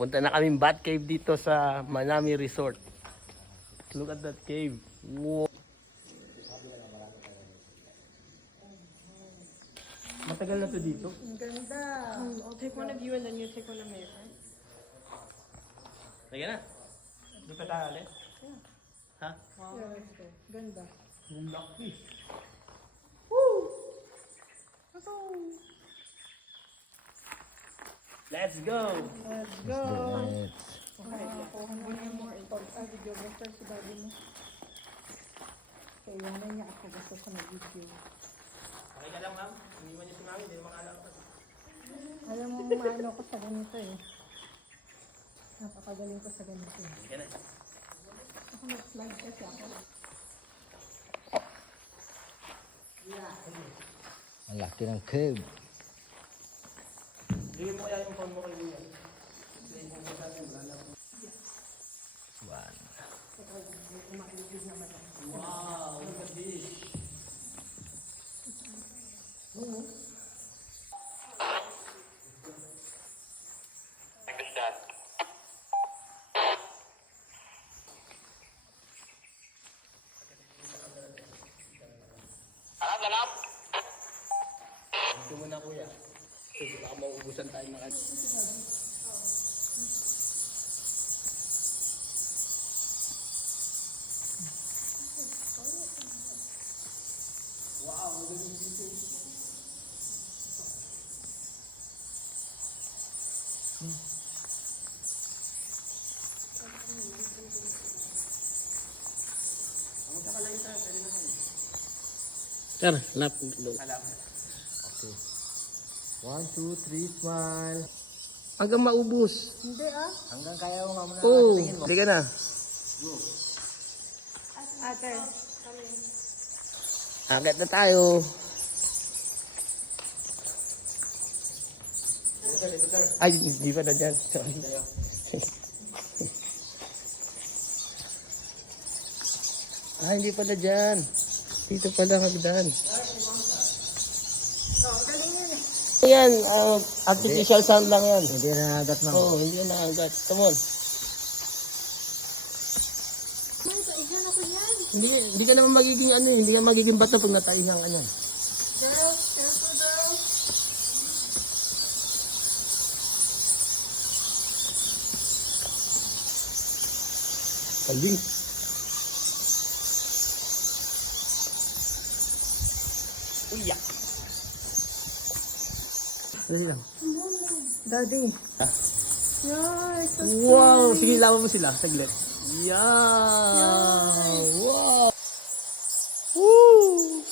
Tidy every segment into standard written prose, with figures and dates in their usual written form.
Papunta na kaming bat cave dito sa Manami Resort. Look at that cave. Wow. Matagal na to dito. Ang ganda. I'll take one of you and then you take one of me, okay? Sige na. Di pa tayo alis? Ha? Wow. Yeah, let's go. Ganda. Ang laki. Let's go! Let's go. Okay, kukuha mo na more videographer si daddy mo. Kaya iwanan niya ako basta sa nag-video. Okay ka lang, ma'am. Hindi mo niyo si mami, hindi naman alam ko. Alam mo, maano ko sa ganito eh. Napakagaling ko sa ganito eh. Sige na. Ako nag-slide kasi ako. Ang laki ng cave. Bigyan mo kaya yung phone mo kay Lian. One. Wow, look at this. Ito muna kuya. Kasi baka mauubusan tayo ng ano. Wow, magaling dito. Magkakalayo tayo, pwede naman. Sir, lap. Okay. 1, 2, 3, smile. Hanggang maubos. Hindi ah. Hanggang kaya mo muna Oo, tingin mo. hindi ka na. Ate. Agad na tayo. Ay, hindi pa na dyan. Sorry. Hindi pa na dyan. Dito pala hagdan. Yan, artificial sound lang yan. Hindi na agad ma'am. Oo, hindi na agad. Come on. May kailan ako yan. Hindi ka naman magiging ano, hindi ka magiging bata pag nataihan ka niyan. Girls, careful girls. Kalbing. Uya. Dali lang. Daddy. Yeah, it's so Wow! Sige, lawan mo sila. Saglit. Yeah! Wow! Woo!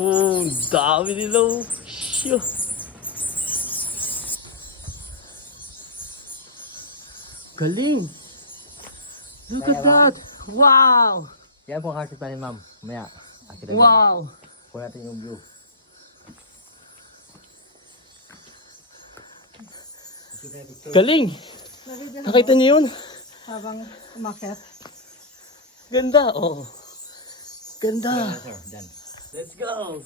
Oh, dami nila. Shoo! Galing! Look at that! Wow! Yan po ang heart pa ni ma'am. Maya. Akita Wow! Kuha natin yung view. Galing! Nakita niyo yun? habang umakyat. Ganda! Oh! Ganda! Sir, dyan. Let's go!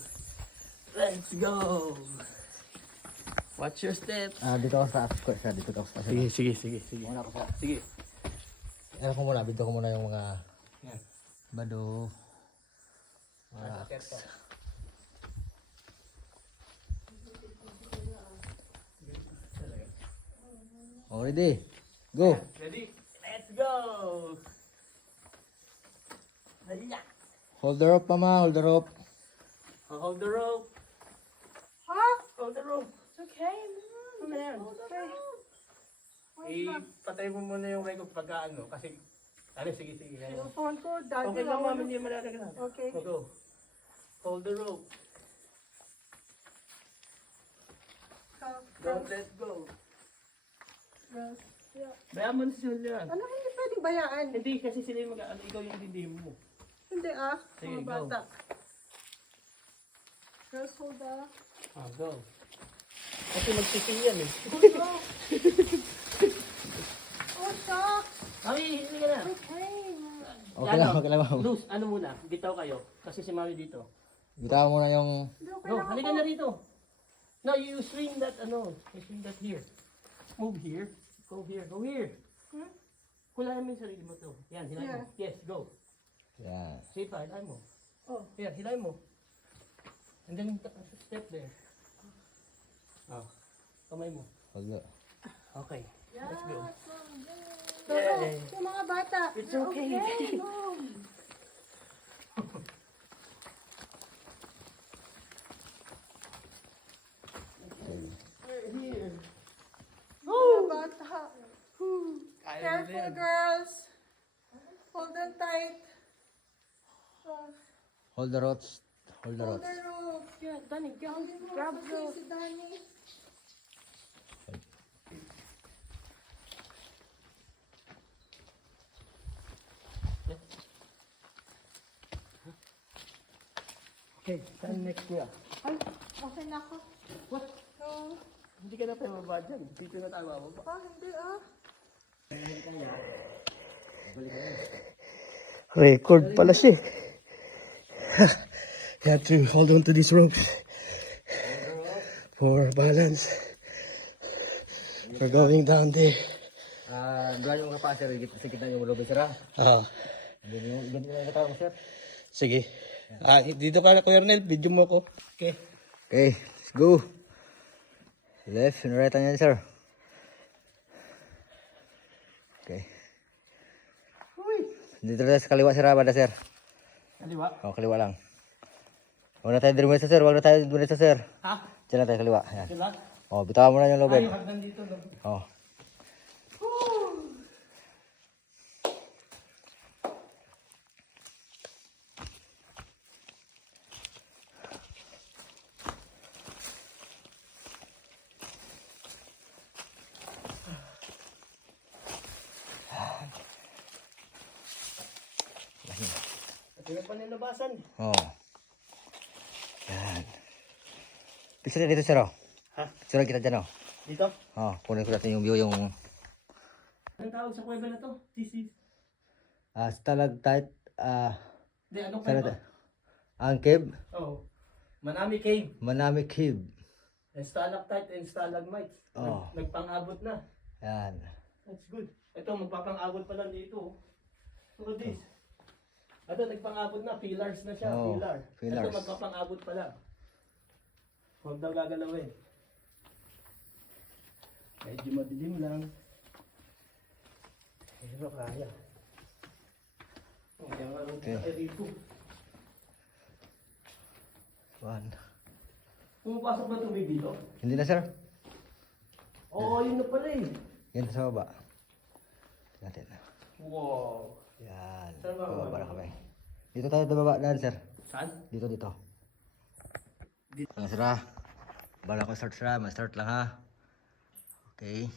Let's go! Watch your step. Dito ako sa square siya. Dito ako sa Sige. Muna ako sa... Sige. Ano ko muna. Dito ko muna yung mga... Yan. Bado. Oh, ready? Go! Ready? Let's go! Hiya! Hold the rope, mama. Hold the rope. Hold the rope. Huh? Hold the rope. It's okay. Ano yan? Ipatay mo muna yung record pagka ano. Kasi, sige. Yung phone ko, daddy. Okay lang ma'am, hindi malalagan. Okay. Go. Hold the rope. Don't let go. Girls. Yeah. Bayaan mo na si Julian. Ano hindi pwedeng bayaan? Hindi kasi sila yung mag-ano, ikaw yung dindin mo. Hindi ah. Sige, Mga go. bata. Girls, hold up. Go. Kasi magsising yan eh. Oh, stop. Mami, hindi ka na. Okay. Okay lang, ma'am. Luz, ano muna? Bitaw kayo. Kasi si Mami dito. Bitaw mo na yung... Hindi, okay Go, lang halika ako. na rito. No, you swing that, ano, you swing that here. Move here. Go here. Go here. Kulayan mo yung sarili mo to. Yan, hilahin mo. Yes, go. Yan. See pa, hilahin mo. Oh. Here, hilahin mo. And then, step there. Oh, kamay mo. Hold up. Okay, let's go. Toro, yung mga bata. It's okay. No. We're here. Mga bata. Kaya mo Careful, yan. girls. Hold on tight. Hold the ropes. Hold the Hold ropes. the rope. Yeah, Danny, Grab the rope. Si Danny. Okay, stand next niya. Ay, okay na ako. What? No. Hindi ka na tayo mababa dyan. Dito na tayo mababa. Hindi ah. Record pala siya. You have to hold on to these ropes for balance. We're going down there. Doon yung kapal, sir. Sikit na yung lobby, sir. Ah, Doon yung katawang, sir. sige. Dito ka na, Kuya Ernel. Video mo ko. Okay. Okay, let's go. Left and right yan, sir. Okay. Dito tayo sa kaliwa, sir. Banda, sir. Kaliwa. O, kaliwa lang. Huwag na tayo dumisa, sir. Huwag na tayo dumisa, sir. Ha? Diyan na tayo kaliwa. Yan. Sila? O, bitawan mo na yung lobby. Ay, hagdan dito. No? O. Ito yung panilabasan. O. Yan. Picture na dito, sir. O. Ha? Picture kita dyan, o. Dito? O, kunin ko natin yung view yung Anong tawag sa kuweba na to? This is... stalactite. Hindi, anong Stalactite. kuweba? Ang cave. Oh. Manami Cave. Manami cave. And stalactite and stalagmites. Oh. Nagpang-abot na. Yan. That's good. Ito, magpapang-abot pa lang dito. Look at this. Ito, nagpang-abot na. Pillars na siya. Oh, Pillar. pillars. Ito, magpapang-abot pa lang. Huwag daw gagalawin. Medyo madilim lang. Pero kaya. Kaya nga rin Okay. tayo dito. One. Pumapasok ba tubig dito? Hindi na, sir. Oo, yun na pala eh. Yan sa baba. Natin. Wow. Yan. Saan ba? Bababa na kami. Dito tayo bababa na, sir. Saan? Dito, dito. Dito. Sir, ha? Bala ko start, sir, ha? Ma-start lang, ha? Okay.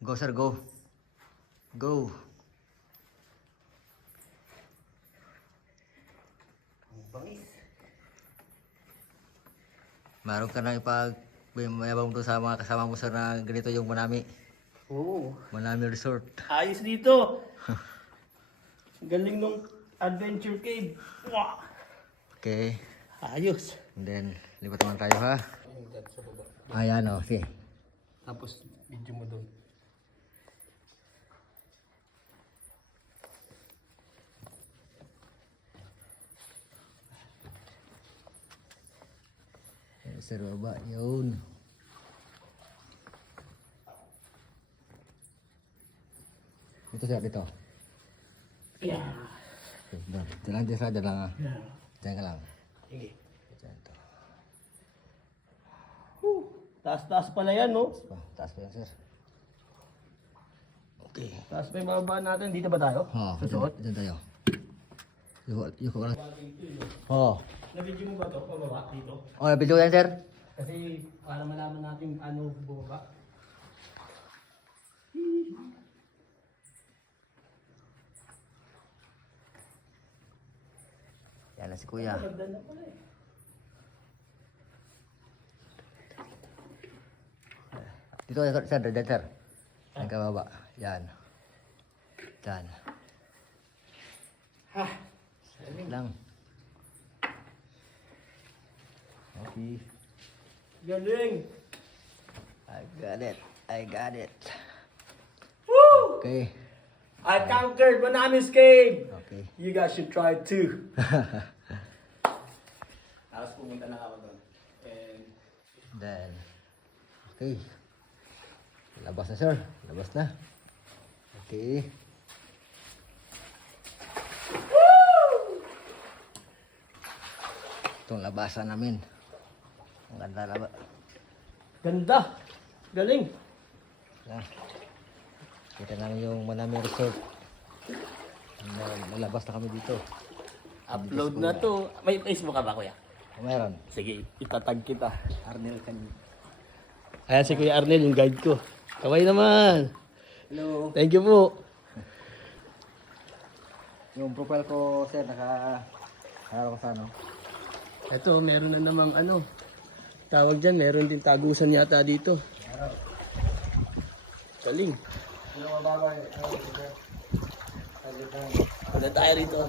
Go, sir, go. Go. Ang bangis. Meron ka na mayabang doon sa mga kasama mo, sir, na ganito yung Manami. Oo. Manami Resort. Ayos dito. Galing nung Adventure Cave. Wow. Okay. Ayos. And then, lipat naman tayo, ha? Ayan, o. Okay. Tapos, video mo doon. Sir, baba. Yun. Dito, sir. Dito. Yeah. Okay, doon. Diyan lang, sir. Diyan lang, ha? Yeah. Diyan ka lang. Sige. Diyan to. Taas-taas pala yan, no? Taas pa yan, sir. Okay. Taas pa yung bababa natin. Dito ba tayo? Oh, Susuot? diyan tayo. Yuko ka lang. Oh. Na-video mo ba ito? Pababa dito? Oh, video yan, sir. Kasi para malaman natin ano bumaba. Yan na si kuya. Hagdan na pala eh. Dito, sir. Diyan, sir. Yan ka baba. Yan. Yan. Ha! Lang. See? Galing. I got it. I got it. Woo! Okay. I conquered Manami's cave. Okay. You guys should try it too. Tapos pumunta na ako doon. And Then, okay. Labas na, sir. Labas na. Okay. Itong labasan namin. Ang ganda laba. Ganda. Galing. Yan. Kita namin yung Manami Resort. Nalabas na kami dito. Upload na to. May Facebook ka ba, kuya? Meron. Sige, itatag kita. Arnel kan. Ayan si Kuya Arnel, yung guide ko. Kaway naman. Hello. Thank you po. Yung profile ko, sir, harap ko sa ano. Ito, meron na namang ano. Tawag dyan, meron din tagusan yata dito. Galing. Yung mababa, Wala tayo rito.